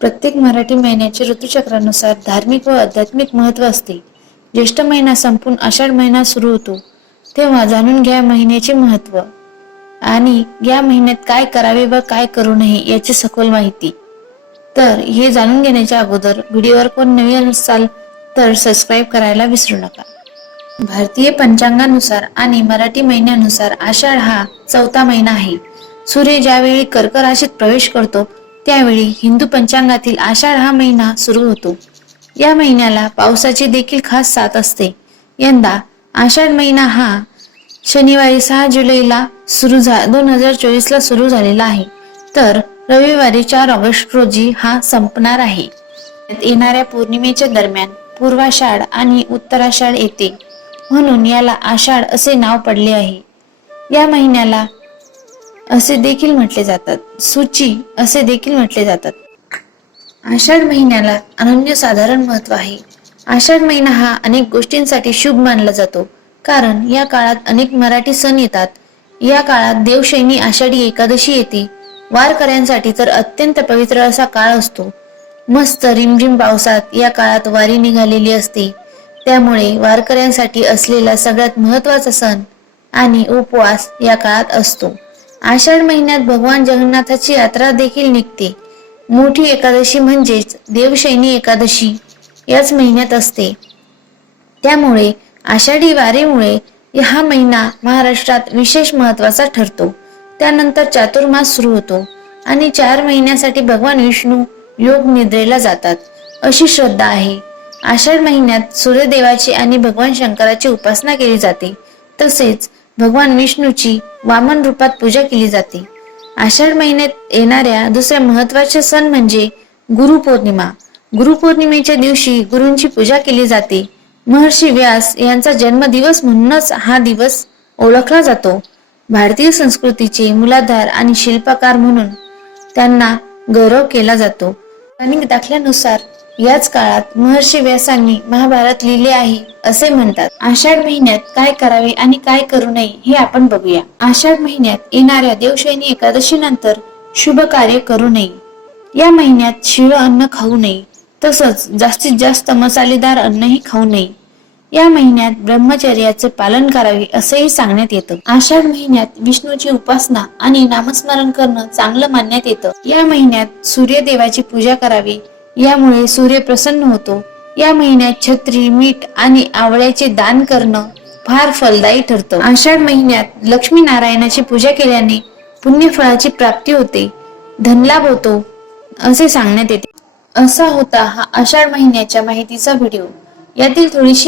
प्रत्येक मराठी महिन्याचे ऋतुचक्रानुसार धार्मिक व आध्यात्मिक महत्त्व असते. ज्येष्ठ महिना संपून आषाढ महिना सुरू होतो तेव्हा जाणून घ्या महिन्याचे महत्त्व. आणि या महिन्यात काय करावे व काय करू नये याची सखोल माहिती. तर हे जाणून घेण्याच्या अगोदर व्हिडिओवर कोण नवीन असाल तर सबस्क्राईब करायला विसरू नका. भारतीय पंचांगानुसार आणि मराठी महिन्यानुसार आषाढ हा चौथा महिना आहे. सूर्य ज्यावेळी कर्क राशीत प्रवेश करतो त्यावेळी हिंदू पंचांगातील आषाढ हा महिना सुरू होतो. या महिन्याला पावसाची देखील खास साथ असते. यंदा आषाढ महिना हा शनिवारी सहा जुलैला सुरू झा दोन हजार चोवीसला सुरू झालेला आहे. तर रविवारी चार ऑगस्ट रोजी हा संपणार आहे. येणाऱ्या पौर्णिमेच्या दरम्यान पूर्वाषाढ आणि उत्तराषाढ येते. म्हणून याला आषाढ असे नाव पडले आहे. या महिन्याला असे देखील म्हटले जातात. सूची असे देखील म्हटले जातात. आषाढ महिन्याला अनन्यसाधारण महत्त्व आहे. आषाढ महिना हा अनेक गोष्टींसाठी शुभ मानला जातो. कारण या काळात अनेक मराठी सण येतात. या काळात देवशैनी आषाढी एकादशी येते. वारकऱ्यांसाठी तर अत्यंत पवित्र असा काळ असतो. मस्त रिमझिम पावसात या काळात वारी निघालेली असते. त्यामुळे वारकऱ्यांसाठी असलेला सगळ्यात महत्त्वाचा सण आणि उपवास या काळात असतो. आषाढ महिन्यात भगवान जगन्नाथाची यात्रा देखील निघते. मोठी एकादशी म्हणजेच देवशैनी एकादशी याच महिन्यात असते. त्यामुळे आषाढी वारीमुळे हा महिना महाराष्ट्रात विशेष महत्त्वाचा ठरतो. त्यानंतर चातुर्मास सुरू होतो आणि चार महिन्यासाठी भगवान विष्णू योग निद्रेला जातात अशी श्रद्धा आहे. आषाढ महिन्यात सूर्यदेवाची आणि भगवान शंकराची उपासना केली जाते. तसेच भगवान विष्णूची वामन रूपात पूजा केली जाते. आषाढ महिन्यात येणाऱ्या दुसऱ्या महत्त्वाचे सण म्हणजे गुरुपौर्णिमा. गुरुपौर्णिमेच्या दिवशी गुरूंची पूजा केली जाते. महर्षी व्यास यांचा जन्मदिवस म्हणूनच हा दिवस ओळखला जातो. भारतीय संस्कृतीचे मुलाधार आणि शिल्पकार म्हणून त्यांना गौरव केला जातो. स्थानिक दाखल्यानुसार याच काळात महर्षी व्यासांनी महाभारत लिहिले आहे असे म्हणतात. आषाढ महिन्यात काय करावे आणि काय करू नये हे आपण बघूया. आषाढ महिन्यात येणाऱ्या देवशैनी एकादशी नंतर शुभ कार्य करू नये. या महिन्यात शिळ अन्न खाऊ नये तसंच जास्तीत जास्त मसालेदार अन्नही खाऊ नये. या महिन्यात ब्रह्मचर्याचे पालन करावे असेही सांगण्यात येतं. आषाढ महिन्यात विष्णूची उपासना आणि नामस्मरण करणं चांगलं मानण्यात येतं. या महिन्यात सूर्यदेवाची पूजा करावी यामुळे सूर्य प्रसन्न होतो. या महिन्यात छत्री मीठ आणि आवळ्याचे दान करणं फार फलदायी ठरतं. आषाढ महिन्यात लक्ष्मी नारायणाची पूजा केल्याने पुण्यफळाची प्राप्ती होते. धनलाभ होतो असे सांगण्यात येते. असा होता हा आषाढ महिन्याच्या माहितीचा व्हिडिओ. यातील थोडीशी